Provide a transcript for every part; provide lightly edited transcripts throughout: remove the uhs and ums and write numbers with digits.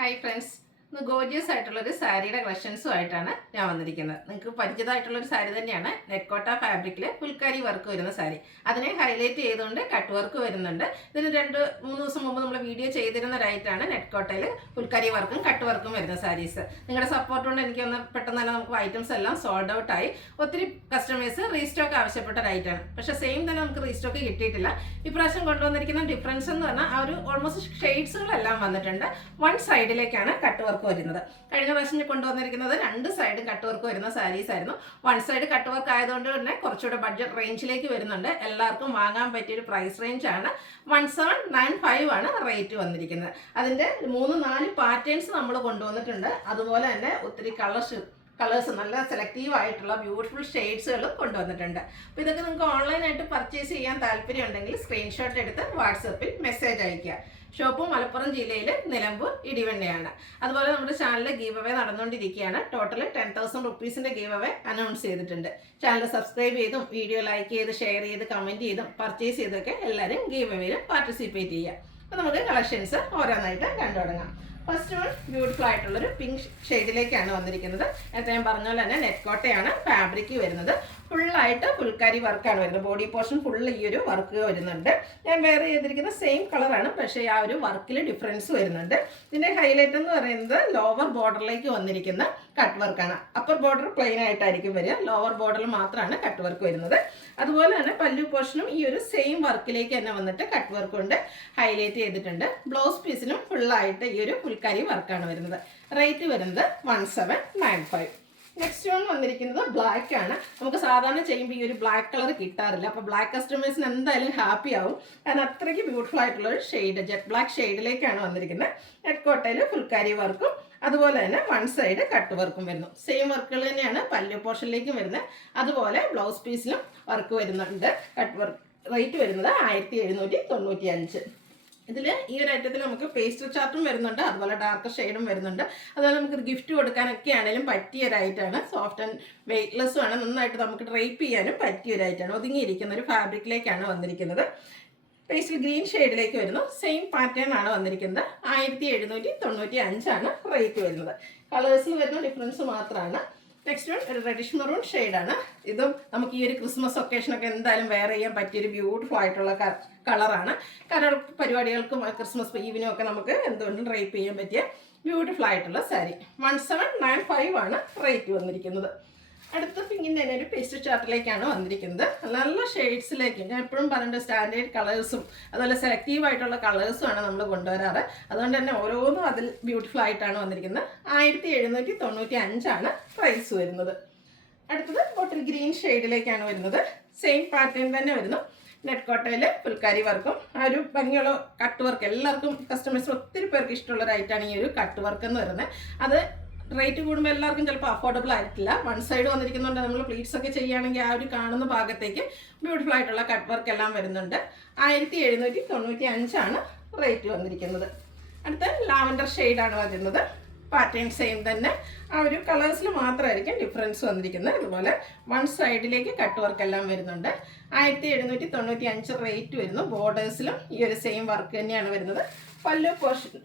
Hi friends, ഇന്ന് gorgeous ആയിട്ടുള്ളൊരു സാരിയുടെ കളക്ഷൻസുമായിട്ടാണ് ഞാൻ വന്നിരിക്കുന്നത്. നിങ്ങൾക്ക് പരിചിതമായിട്ടുള്ളൊരു സാരി തന്നെയാണ്. നെറ്റ്കോട്ട ഫാബ്രിക്കിൽ ഫുൾക്കാരി വർക്ക് വരുന്ന സാരി. അതിനെ ഹൈലൈറ്റ് ചെയ്തുകൊണ്ട് കട്ട് വർക്ക് വരുന്നുണ്ട്. ഇതിന് 2-3 ദിവസം മുമ്പ് നമ്മൾ വീഡിയോ ചെയ്തിരുന്ന റൈറ്റാണ് നെറ്റ്കോട്ടയിൽ ഫുൾക്കാരി വർക്കും കട്ട് വർക്കും വരുന്ന സാരീസ്. നിങ്ങളുടെ സപ്പോർട്ട് കൊണ്ട് എനിക്ക് പെട്ടെന്ന് തന്നെ നമുക്ക് ഐറ്റംസ് എല്ലാം സോൾഡ് ഔട്ട് ആയി. ഒത്തിരി കസ്റ്റമേഴ്സ് റീസ്റ്റോക്ക് ആവശ്യപ്പെട്ട റൈറ്റാണ്. പക്ഷേ സെയിം തന്നെ നമുക്ക് റീസ്റ്റോക്ക് കിട്ടിയിട്ടില്ല. ഇപ്രാവശ്യം കൊണ്ടുവന്നിരിക്കുന്ന ഡിഫറൻസ് എന്ന് പറഞ്ഞാൽ ആ ഒരു ഓൾമോസ്റ്റ് ഷെയ്ഡ്സുകളെല്ലാം വന്നിട്ടുണ്ട്. വൺ സൈഡിലേക്കാണ് കട്ട് വർക്ക് വരുന്നത്. കഴിഞ്ഞ പ്രാവശ്യം കൊണ്ടുവന്നിരിക്കുന്നത് 2 സൈഡും കട്ട് വർക്ക് വരുന്ന സാരീസ് ആയിരുന്നു. വൺ സൈഡ് കട്ട് വർക്ക് ആയതുകൊണ്ട് തന്നെ കുറച്ചുകൂടെ ബഡ്ജറ്റ് റേഞ്ചിലേക്ക് വരുന്നുണ്ട്. എല്ലാവർക്കും വാങ്ങാൻ പറ്റിയൊരു പ്രൈസ് റേഞ്ച് ആണ്. 1795 ആണ് റേറ്റ് വന്നിരിക്കുന്നത്. അതിൻ്റെ 3-4 പാറ്റേൺസ് നമ്മൾ കൊണ്ടുവന്നിട്ടുണ്ട്. അതുപോലെ തന്നെ ഒത്തിരി കളേഴ്സ് നല്ല സെലക്റ്റീവ് ആയിട്ടുള്ള ബ്യൂട്ടിഫുൾ ഷെയ്ഡ്സുകളും കൊണ്ടുവന്നിട്ടുണ്ട്. അപ്പോൾ ഇതൊക്കെ നിങ്ങൾക്ക് ഓൺലൈനായിട്ട് പർച്ചേസ് ചെയ്യാൻ താല്പര്യം ഉണ്ടെങ്കിൽ സ്ക്രീൻഷോട്ട് എടുത്ത് വാട്സപ്പിൽ മെസ്സേജ് അയയ്ക്കുക. ഷോപ്പ് മലപ്പുറം ജില്ലയിൽ നിലമ്പൂർ ഇടിവണ്ണയാണ്. അതുപോലെ നമ്മുടെ ചാനലിൽ ഗീവ് അവേ നടന്നുകൊണ്ടിരിക്കുകയാണ്. ടോട്ടൽ 10,000 റുപ്പീസിൻ്റെ ഗീവ് അവേ അനൗൺസ് ചെയ്തിട്ടുണ്ട്. ചാനൽ സബ്സ്ക്രൈബ് ചെയ്തും വീഡിയോ ലൈക്ക് ചെയ്ത് ഷെയർ ചെയ്ത് കമൻറ്റ് ചെയ്തും പർച്ചേസ് ചെയ്തൊക്കെ എല്ലാവരും ഗീവ് അവേയിൽ പാർട്ടിസിപ്പേറ്റ് ചെയ്യുക. അപ്പോൾ നമുക്ക് കളക്ഷൻസ് ഓരോന്നായിട്ട് കണ്ടു തുടങ്ങാം. ഫസ്റ്റ് വൺ ബ്യൂട്ടിഫുൾ ആയിട്ടുള്ളൊരു പിങ്ക് ഷെയ്ഡിലേക്കാണ് വന്നിരിക്കുന്നത്. നേരത്തെ ഞാൻ പറഞ്ഞ പോലെ തന്നെ നെറ്റ്കോട്ടയാണ് ഫാബ്രിക് വരുന്നത്. ഫുള്ളായിട്ട് ഫുൾക്കാരി വർക്കാണ് വരുന്നത്. ബോഡി പോർഷൻ ഫുള്ള് ഈ ഒരു വർക്ക് വരുന്നുണ്ട്. ഞാൻ വെയർ ചെയ്തിരിക്കുന്ന സെയിം കളറാണ്, പക്ഷേ ആ ഒരു വർക്കിൽ ഡിഫറൻസ് വരുന്നുണ്ട്. ഇതിൻ്റെ ഹൈലൈറ്റ് എന്ന് പറയുന്നത് ലോവർ ബോർഡറിലേക്ക് വന്നിരിക്കുന്ന കട്ട് വർക്കാണ്. അപ്പർ ബോർഡർ പ്ലെയിൻ ആയിട്ടായിരിക്കും വരിക. ലോവർ ബോർഡറിൽ മാത്രമാണ് കട്ട് വർക്ക് വരുന്നത്. അതുപോലെ തന്നെ പല്ലു പോർഷനും ഈ ഒരു സെയിം വർക്കിലേക്ക് തന്നെ വന്നിട്ട് കട്ട് വർക്ക് കൊണ്ട് ഹൈലൈറ്റ് ചെയ്തിട്ടുണ്ട്. ബ്ലൗസ് പീസിനും ഫുള്ളായിട്ട് ഈ ഒരു ഫുൾക്കാരി വർക്കാണ് വരുന്നത്. റേറ്റ് വരുന്നത് 1795. നെക്സ്റ്റ് വൺ വന്നിരിക്കുന്നത് ബ്ലാക്ക് ആണ്. നമുക്ക് സാധാരണ ചെയ്യുമ്പോൾ ഈ ഒരു ബ്ലാക്ക് കളർ കിട്ടാറില്ല. അപ്പോൾ ബ്ലാക്ക് കസ്റ്റമേഴ്സിന് എന്തായാലും ഹാപ്പി ആവും. കാരണം അത്രയ്ക്ക് ബ്യൂട്ടിഫുൾ ആയിട്ടുള്ള ഒരു ഷെയ്ഡ്, ജെറ്റ് ബ്ലാക്ക് ഷെയ്ഡിലേക്കാണ് വന്നിരിക്കുന്നത്. നെറ്റ്കോട്ടയിൽ ഫുൾക്കാരി വർക്കും അതുപോലെ തന്നെ വൺ സൈഡ് കട്ട് വർക്കും വരുന്നു. സെയിം വർക്കുകൾ തന്നെയാണ് പല്ലു പോർഷനിലേക്കും വരുന്നത്. അതുപോലെ ബ്ലൗസ് പീസിലും വർക്ക് വരുന്നുണ്ട്. കട്ട് വർക്ക് റേറ്റ് വരുന്നത് 1795. ഇതിൽ ഈ ഒരു ഐറ്റത്തിൽ നമുക്ക് പേസ്റ്റർ ചാർട്ടും വരുന്നുണ്ട്, അതുപോലെ ഡാർക്ക് ഷെയ്ഡും വരുന്നുണ്ട്. അതുപോലെ നമുക്ക് ഗിഫ്റ്റ് കൊടുക്കാനൊക്കെ ആണെങ്കിലും പറ്റിയ ഒരു ഐറ്റമാണ്. സോഫ്റ്റ് ആൻഡ് വെയ്റ്റ്ലെസ്സും ആണ്. നന്നായിട്ട് നമുക്ക് ഡ്രൈപ്പ് ചെയ്യാനും പറ്റിയ ഒരു ഐറ്റമാണ്. ഒതുങ്ങിയിരിക്കുന്ന ഒരു ഫാബ്രിക്കിലേക്കാണ് വന്നിരിക്കുന്നത്. പേസ്റ്റൽ ഗ്രീൻ ഷെയ്ഡിലേക്ക് വരുന്നു. സെയിം പാറ്റേൺ ആണ് വന്നിരിക്കുന്നത്. 1795 ആണ് റേറ്റ് വരുന്നത്. കളേഴ്സിൽ വരുന്ന ഡിഫറൻസ് മാത്രമാണ്. നെക്സ്റ്റ് വൺ ഒരു റെഡിഷ് മെറൂൺ ഷെയ്ഡാണ്. ഇതും നമുക്ക് ഈ ഒരു ക്രിസ്മസ് ഒക്കേഷനൊക്കെ എന്തായാലും വെയർ ചെയ്യാൻ പറ്റിയൊരു ബ്യൂട്ടിഫുൾ ആയിട്ടുള്ള കളറാണ്. കാരണം പരിപാടികൾക്കും ക്രിസ്മസ് ഈവിനും ഒക്കെ നമുക്ക് എന്തുകൊണ്ടും ഡ്രൈപ്പ് ചെയ്യാൻ പറ്റിയ ബ്യൂട്ടിഫുൾ ആയിട്ടുള്ള സാരി. 1795 ആണ് റേറ്റ് വന്നിരിക്കുന്നത്. അടുത്ത പിങ്കിൻ്റെ തന്നെ ഒരു പേസ്റ്റ് ചാർട്ടിലേക്കാണ് വന്നിരിക്കുന്നത്. നല്ല ഷെയ്ഡ്സിലേക്ക് ഞാൻ എപ്പോഴും പറയുന്നത് സ്റ്റാൻഡേർഡ് കളേഴ്സും അതുപോലെ സെലക്റ്റീവ് ആയിട്ടുള്ള കളേഴ്സും ആണ് നമ്മൾ കൊണ്ടുവരാറ്. അതുകൊണ്ട് തന്നെ ഓരോന്നും അതിൽ ബ്യൂട്ടിഫുൾ ആയിട്ടാണ് വന്നിരിക്കുന്നത്. 1795 ആണ് പ്രൈസ് വരുന്നത്. അടുത്തത് ബോട്ടിൽ ഗ്രീൻ ഷെയ്ഡിലേക്കാണ് വരുന്നത്. സെയിം പാറ്റേൺ തന്നെ വരുന്നു. നെറ്റ്കോട്ടയിൽ ഫുൾക്കാരി വർക്കും ആ ഒരു ഭംഗിയുള്ള കട്ട് വർക്ക് എല്ലാവർക്കും കസ്റ്റമേഴ്സ് ഒത്തിരി പേർക്ക് ഇഷ്ടമുള്ള ഒരു ഐറ്റാണ് ഈ ഒരു കട്ട് വർക്ക് എന്ന് പറയുന്നത്. അത് റേറ്റ് കൂടുമ്പോൾ എല്ലാവർക്കും ചിലപ്പോൾ അഫോർഡബിൾ ആയിരിക്കില്ല. വൺ സൈഡ് വന്നിരിക്കുന്നുണ്ട്. നമ്മൾ പ്ലീറ്റ്സ് ഒക്കെ ചെയ്യുകയാണെങ്കിൽ ആ ഒരു കാണുന്ന ഭാഗത്തേക്ക് ബ്യൂട്ടിഫുൾ ആയിട്ടുള്ള കട്ട് വർക്ക് എല്ലാം വരുന്നുണ്ട്. 1795 ആണ് റേറ്റ് വന്നിരിക്കുന്നത്. അടുത്ത ലാവൻഡർ ഷെയ്ഡാണ് വരുന്നത്. പാറ്റേൺ സെയിം തന്നെ, ആ ഒരു കളേഴ്സിൽ മാത്രമായിരിക്കും ഡിഫറൻസ് വന്നിരിക്കുന്നത്. അതുപോലെ വൺ സൈഡിലേക്ക് കട്ട് വർക്ക് എല്ലാം വരുന്നുണ്ട്. 1795 റേറ്റ് വരുന്നു. ബോർഡേഴ്സിലും ഈ ഒരു സെയിം വർക്ക് തന്നെയാണ് വരുന്നത്. പല്ലു പോർഷൻ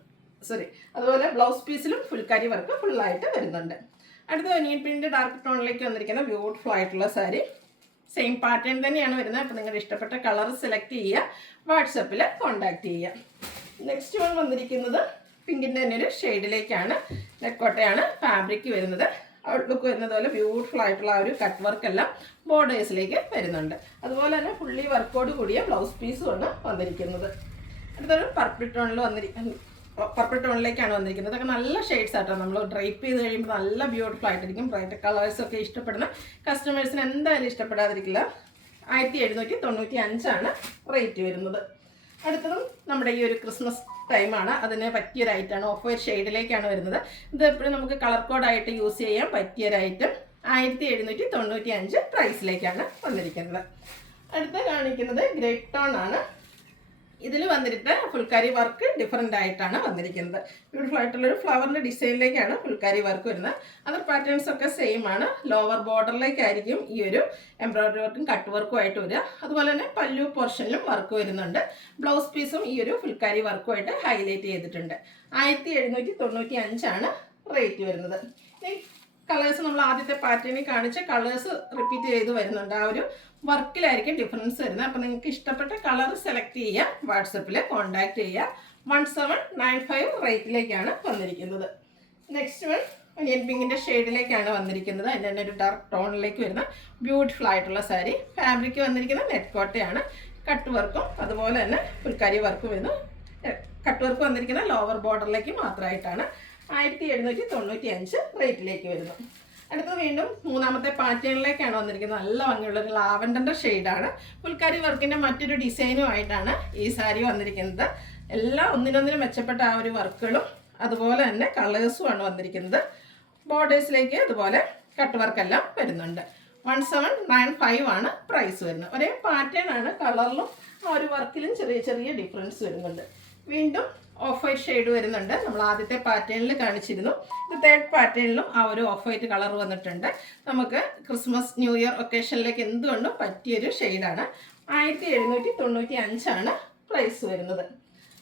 അതുപോലെ ബ്ലൗസ് പീസിലും ഫുൾക്കാരി വർക്ക് ഫുള്ളായിട്ട് വരുന്നുണ്ട്. അടുത്ത ഒനിയൻ പിങ്കിൻ്റെ ഡാർക്ക് ടോണിലേക്ക് വന്നിരിക്കുന്ന ബ്യൂട്ടിഫുൾ ആയിട്ടുള്ള സാരി. സെയിം പാറ്റേൺ തന്നെയാണ് വരുന്നത്. അപ്പോൾ നിങ്ങളുടെ ഇഷ്ടപ്പെട്ട കളർ സെലക്ട് ചെയ്യുക, വാട്സപ്പിൽ കോൺടാക്റ്റ് ചെയ്യുക. നെക്സ്റ്റ് വൺ വന്നിരിക്കുന്നത് പിങ്കിൻ്റെ തന്നെ ഒരു ഷെയ്ഡിലേക്കാണ്. നെറ്റ്കോട്ടയാണ് ഫാബ്രിക് വരുന്നത്. ഔട്ട്ലുക്ക് വരുന്നത് പോലെ ബ്യൂട്ടിഫുൾ ആയിട്ടുള്ള ആ ഒരു കട്ട് വർക്കെല്ലാം ബോർഡേഴ്സിലേക്ക് വരുന്നുണ്ട്. അതുപോലെ തന്നെ ഫുള്ളി വർക്കോട് കൂടിയ ബ്ലൗസ് പീസുമാണ് വന്നിരിക്കുന്നത്. അടുത്തൊരു പർപ്പിൾ ടോണിലേക്കാണ് വന്നിരിക്കുന്നത്. അതൊക്കെ നല്ല ഷെയ്ഡ്സ് ആട്ടോ. നമ്മൾ ഡ്രൈപ്പ് ചെയ്ത് കഴിയുമ്പോൾ നല്ല ബ്യൂട്ടിഫുൾ ആയിട്ടിരിക്കും. ബ്രൈറ്റ് കളേഴ്സൊക്കെ ഇഷ്ടപ്പെടുന്ന കസ്റ്റമേഴ്സിന് എന്തായാലും ഇഷ്ടപ്പെടാതിരിക്കില്ല. 1795 ആണ് റേറ്റ് വരുന്നത്. അടുത്തതും നമ്മുടെ ഈ ഒരു ക്രിസ്മസ് ടൈമാണ്, അതിന് പറ്റിയൊരു ഐറ്റമാണ്. ഓഫ് വൈറ്റ് ഷെയ്ഡിലേക്കാണ് വരുന്നത്. ഇത് എപ്പോഴും നമുക്ക് കളർ കോഡായിട്ട് യൂസ് ചെയ്യാൻ പറ്റിയൊരു ഐറ്റം. 1795 പ്രൈസിലേക്കാണ് വന്നിരിക്കുന്നത്. അടുത്ത കാണിക്കുന്നത് ഗ്രേപ്പ് ടോൺ ആണ്. ഇതിൽ വന്നിട്ട് ഫുൾക്കാരി വർക്ക് ഡിഫറെൻ്റ് ആയിട്ടാണ് വന്നിരിക്കുന്നത്. ബ്യൂട്ടിഫുൾ ആയിട്ടുള്ളൊരു ഫ്ലവറിൻ്റെ ഡിസൈനിലേക്കാണ് ഫുൾക്കാരി വർക്ക് വരുന്നത്. അതർ പാറ്റേൺസ് ഒക്കെ സെയിം ആണ്. ലോവർ ബോർഡറിലേക്കായിരിക്കും ഈ ഒരു എംബ്രോയിഡറി വർക്കും കട്ട് വർക്കും ആയിട്ട് വരിക. അതുപോലെ തന്നെ പല്ലു പോർഷനിലും വർക്ക് വരുന്നുണ്ട്. ബ്ലൗസ് പീസും ഈ ഒരു ഫുൾക്കാരി വർക്കുമായിട്ട് ഹൈലൈറ്റ് ചെയ്തിട്ടുണ്ട്. 1795 റേറ്റ് വരുന്നത്. ഈ കളേഴ്സ് നമ്മൾ ആദ്യത്തെ പാറ്റേണിൽ കാണിച്ച കളേഴ്സ് റിപ്പീറ്റ് ചെയ്ത് വരുന്നുണ്ട്. ആ ഒരു വർക്കിലായിരിക്കും ഡിഫറൻസ് വരുന്നത്. അപ്പോൾ നിങ്ങൾക്ക് ഇഷ്ടപ്പെട്ട കളർ സെലക്ട് ചെയ്യുക, വാട്സപ്പിൽ കോൺടാക്ട് ചെയ്യുക. 1795 റേറ്റിലേക്കാണ് വന്നിരിക്കുന്നത്. നെക്സ്റ്റ് വൺ ഒനിയൻ പിങ്കിൻ്റെ ഷെയ്ഡിലേക്കാണ് വന്നിരിക്കുന്നത്. അതിൻ്റെ തന്നെ ഒരു ഡാർക്ക് ടോണിലേക്ക് വരുന്ന ബ്യൂട്ടിഫുൾ ആയിട്ടുള്ള സാരി. ഫാബ്രിക് വന്നിരിക്കുന്നത് നെറ്റ് കോട്ടയാണ്. കട്ട് വർക്കും അതുപോലെ തന്നെ ഫുൾക്കാരി വർക്കും വരുന്നു. കട്ട് വർക്ക് വന്നിരിക്കുന്ന ലോവർ ബോർഡറിലേക്ക് മാത്രമായിട്ടാണ്. 1795 റേറ്റിലേക്ക് വരുന്നു. അടുത്തത് വീണ്ടും മൂന്നാമത്തെ പാറ്റേണിലേക്കാണ് വന്നിരിക്കുന്നത്. നല്ല ഭംഗിയുള്ളൊരു ലാവൻഡറിൻ്റെ ഷെയ്ഡാണ്. ഫുൾക്കാരി വർക്കിൻ്റെ മറ്റൊരു ഡിസൈനുമായിട്ടാണ് ഈ സാരി വന്നിരിക്കുന്നത്. എല്ലാം ഒന്നിനൊന്നിനും മെച്ചപ്പെട്ട ആ ഒരു വർക്കുകളും അതുപോലെ തന്നെ കളേഴ്സുമാണ് വന്നിരിക്കുന്നത്. ബോർഡേഴ്സിലേക്ക് അതുപോലെ കട്ട് വർക്കെല്ലാം വരുന്നുണ്ട്. 1795 പ്രൈസ് വരുന്നത്. ഒരേ പാറ്റേൺ ആണ്, കളറിലും ആ ഒരു വർക്കിലും ചെറിയ ചെറിയ ഡിഫറൻസ് വരുന്നുണ്ട്. വീണ്ടും ഓഫ് വൈറ്റ് ഷെയ്ഡ് വരുന്നുണ്ട്. നമ്മൾ ആദ്യത്തെ പാറ്റേണിൽ കാണിച്ചിരുന്നു. ഇത് തേർഡ് പാറ്റേണിലും ആ ഒരു ഓഫ് വൈറ്റ് കളർ വന്നിട്ടുണ്ട്. നമുക്ക് ക്രിസ്മസ് ന്യൂ ഇയർ ഒക്കേഷനിലേക്ക് എന്തുകൊണ്ടും പറ്റിയൊരു ഷെയ്ഡാണ്. 1795 പ്രൈസ് വരുന്നത്.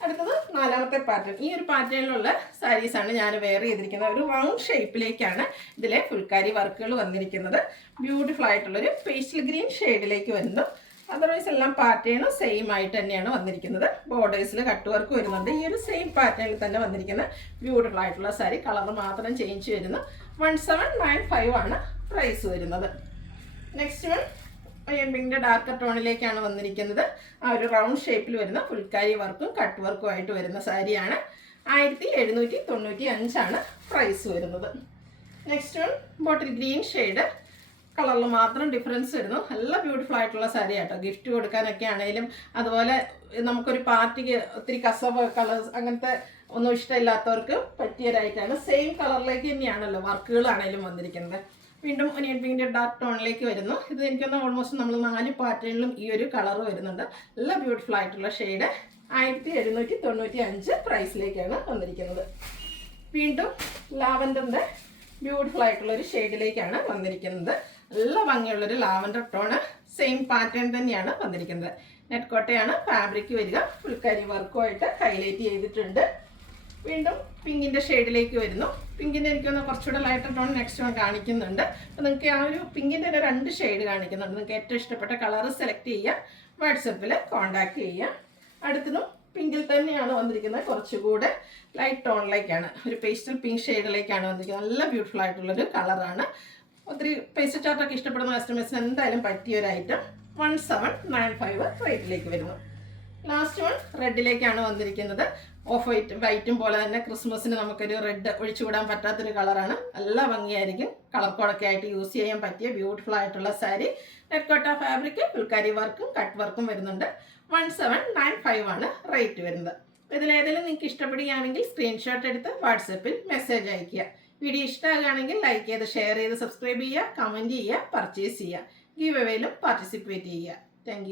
അടുത്തത് നാലാമത്തെ പാറ്റേൺ. ഈ ഒരു പാറ്റേണിലുള്ള സാരീസാണ് ഞാൻ വെയർ ചെയ്തിരിക്കുന്നത്. ഒരു റൗണ്ട് ഷേപ്പിലേക്കാണ് ഇതിലെ ഫുൾക്കാരി വർക്കുകൾ വന്നിരിക്കുന്നത്. ബ്യൂട്ടിഫുൾ ആയിട്ടുള്ളൊരു പേസ്റ്റൽ ഗ്രീൻ ഷെയ്ഡിലേക്ക് വരുന്നു. അതർവൈസ് എല്ലാം പാറ്റേണും സെയിം ആയിട്ട് തന്നെയാണ് വന്നിരിക്കുന്നത്. ബോർഡേഴ്സിൽ കട്ട് വർക്ക് വരുന്നുണ്ട്. ഈ ഒരു സെയിം പാറ്റേണിൽ തന്നെ വന്നിരിക്കുന്ന ബ്യൂട്ടിഫുൾ ആയിട്ടുള്ള സാരി. കളർ മാത്രം ചേഞ്ച് വരുന്നു. 1795 പ്രൈസ് വരുന്നത്. നെക്സ്റ്റ് വൺ ഒനിയൻ പിങ്കിൻ്റെ ഡാർക്ക് ടോണിലേക്കാണ് വന്നിരിക്കുന്നത്. ആ ഒരു റൗണ്ട് ഷേപ്പിൽ വരുന്ന ഫുൾക്കാരി വർക്കും കട്ട് വർക്കും ആയിട്ട് വരുന്ന സാരിയാണ്. 1795 പ്രൈസ് വരുന്നത്. Next one bottle green shade. കളറിൽ മാത്രം ഡിഫറൻസ് വരുന്നു. നല്ല ബ്യൂട്ടിഫുൾ ആയിട്ടുള്ള സാരി ആട്ടോ. ഗിഫ്റ്റ് കൊടുക്കാനൊക്കെ ആണെങ്കിലും അതുപോലെ നമുക്കൊരു പാർട്ടിക്ക് ഒത്തിരി കസവ് കളേഴ്സ് അങ്ങനത്തെ ഒന്നും ഇഷ്ടമില്ലാത്തവർക്ക് പറ്റിയതായിട്ടാണ്. സെയിം കളറിലേക്ക് തന്നെയാണല്ലോ വർക്കുകളാണേലും വന്നിരിക്കുന്നത്. വീണ്ടും ഒനിയൻ പിങ്കിൻ്റെ ഡാർക്ക് ടോണിലേക്ക് വരുന്നു. ഇത് എനിക്കൊന്ന് ഓൾമോസ്റ്റ് നമ്മൾ 4 പാറ്റേണിലും ഈ ഒരു കളർ വരുന്നുണ്ട്. നല്ല ബ്യൂട്ടിഫുൾ ആയിട്ടുള്ള ഷെയ്ഡ്. 1795 പ്രൈസിലേക്കാണ് വന്നിരിക്കുന്നത്. വീണ്ടും ലാവൻഡറിൻ്റെ ബ്യൂട്ടിഫുൾ ആയിട്ടുള്ള ഒരു ഷെയ്ഡിലേക്കാണ് വന്നിരിക്കുന്നത്. നല്ല ഭംഗിയുള്ളൊരു ലാവൻഡർ ടോണ്. സെയിം പാറ്റേൺ തന്നെയാണ് വന്നിരിക്കുന്നത്. നെറ്റ് കോട്ടയാണ് ഫാബ്രിക് വരിക. ഫുൾക്കാരി വർക്കുമായിട്ട് ഹൈലൈറ്റ് ചെയ്തിട്ടുണ്ട്. വീണ്ടും പിങ്കിൻ്റെ ഷെയ്ഡിലേക്ക് വരുന്നു. പിങ്കിൻ്റെ എനിക്കൊന്ന് കുറച്ചുകൂടെ ലൈറ്റർ ടോൺ നെക്സ്റ്റ് വൺ കാണിക്കുന്നുണ്ട്. അപ്പോൾ നിങ്ങൾക്ക് ആ ഒരു പിങ്കിൻ്റെ തന്നെ 2 ഷെയ്ഡ് കാണിക്കുന്നുണ്ട്. നിങ്ങൾക്ക് ഏറ്റവും ഇഷ്ടപ്പെട്ട കളർ സെലക്ട് ചെയ്യുക, വാട്സപ്പിൽ കോൺടാക്ട് ചെയ്യുക. അടുത്തതും പിങ്കിൽ തന്നെയാണ് വന്നിരിക്കുന്നത്. കുറച്ചുകൂടെ ലൈറ്റ് ടോണിലേക്കാണ്, ഒരു പേസ്റ്റൽ പിങ്ക് ഷെയ്ഡിലേക്കാണ് വന്നിരിക്കുന്നത്. നല്ല ബ്യൂട്ടിഫുൾ ആയിട്ടുള്ളൊരു കളറാണ്. ഒത്തിരി പേസ്റ്റൽ ചാർട്ടൊക്കെ ഇഷ്ടപ്പെടുന്ന കസ്റ്റമേഴ്സിന് എന്തായാലും പറ്റിയൊരു ഐറ്റം. 1795 റേറ്റിലേക്ക് വരുന്നു. ലാസ്റ്റ് വൺ റെഡിലേക്കാണ് വന്നിരിക്കുന്നത്. ഓഫ് വൈറ്റും പോലെ തന്നെ ക്രിസ്മസിന് നമുക്കൊരു റെഡ് ഒഴിച്ചുവിടാൻ പറ്റാത്തൊരു കളറാണ്. നല്ല ഭംഗിയായിരിക്കും. കളർ കോഡൊക്കെ ആയിട്ട് യൂസ് ചെയ്യാൻ പറ്റിയ ബ്യൂട്ടിഫുൾ ആയിട്ടുള്ള സാരി. നെറ്റ് കോട്ട ഫാബ്രിക്, ഫുൾക്കാരി വർക്കും കട്ട് വർക്കും വരുന്നുണ്ട്. 1795 റേറ്റ് വരുന്നത്. ഇതിലേതെങ്കിലും നിങ്ങൾക്ക് ഇഷ്ടപ്പെടുകയാണെങ്കിൽ സ്ക്രീൻഷോട്ട് എടുത്ത് വാട്സപ്പിൽ മെസ്സേജ് അയയ്ക്കുക. വീഡിയോ ഇഷ്ടമാകുകയാണെങ്കിൽ ലൈക്ക് ചെയ്ത് ഷെയർ ചെയ്ത് സബ്സ്ക്രൈബ് ചെയ്യുക, കമൻറ്റ് ചെയ്യുക, പർച്ചേസ് ചെയ്യുക. ഗീവ് അവേയിലും പാർട്ടിസിപ്പേറ്റ് ചെയ്യുക. താങ്ക്